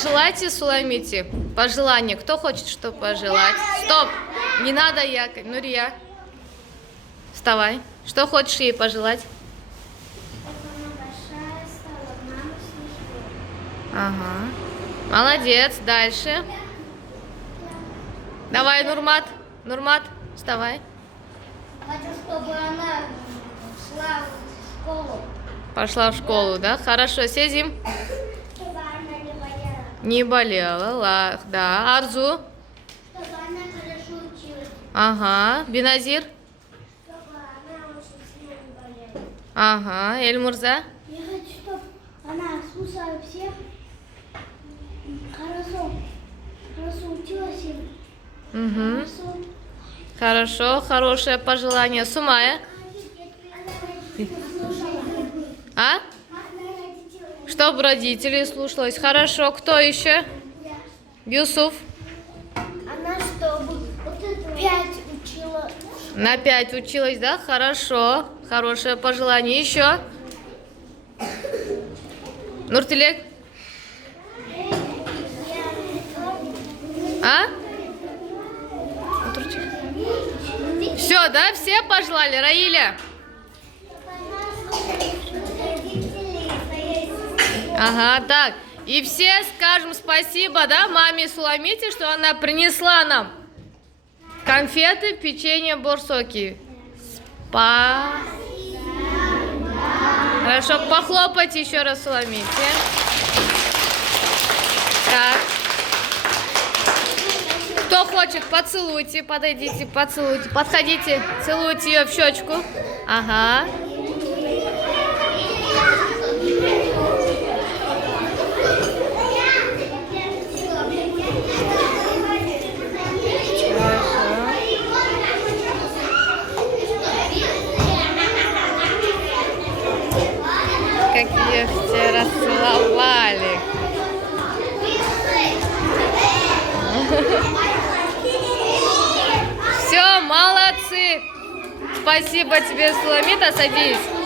Пожелайте Суламите. Пожелание. Кто хочет что пожелать? Стоп! Не надо якорь. Нурия. Вставай. Что хочешь ей пожелать? Ага. Молодец. Дальше. Давай, Нурмат. Нурмат, вставай. Хочу, чтобы она шла в школу. Пошла в школу, да? Хорошо. Сезим. Чтобы она не болела. Не болела. Да. Арзу. Чтобы она хорошо училась. Ага. Биназир. Чтобы она очень сильно не болела. Ага. Эльмурза. Я хочу, чтобы она слушала всех. Хорошо училась. Угу. Хорошо. Хорошо. Хорошее пожелание. Сумая. А? Чтоб родителей слушалась. Хорошо. Кто еще? Юсуф. Она чтобы 5 учила. На 5 училась, да? Хорошо. Хорошее пожелание. Еще? Нуртелек? А? Все, да? Все пожелали? Раиля? Ага, так. И все скажем спасибо, да, маме Суламите, что она принесла нам конфеты, печенье, борсоки. Хорошо, похлопайте еще раз Суламите. Так. Кто хочет, поцелуйте, подойдите, поцелуйте. Подходите, целуйте ее в щечку. Ага. Какие все расцеловали. Все, молодцы. Спасибо тебе, Суламита, садись.